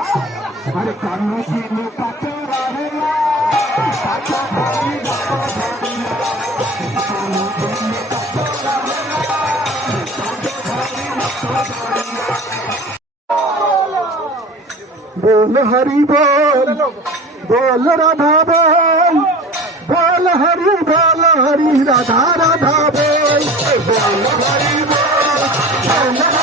अरे कानू की मुकाते रहे काका भाई बोल हरि बोल राधा बोल हरि राधा राधा बोल हरि बोल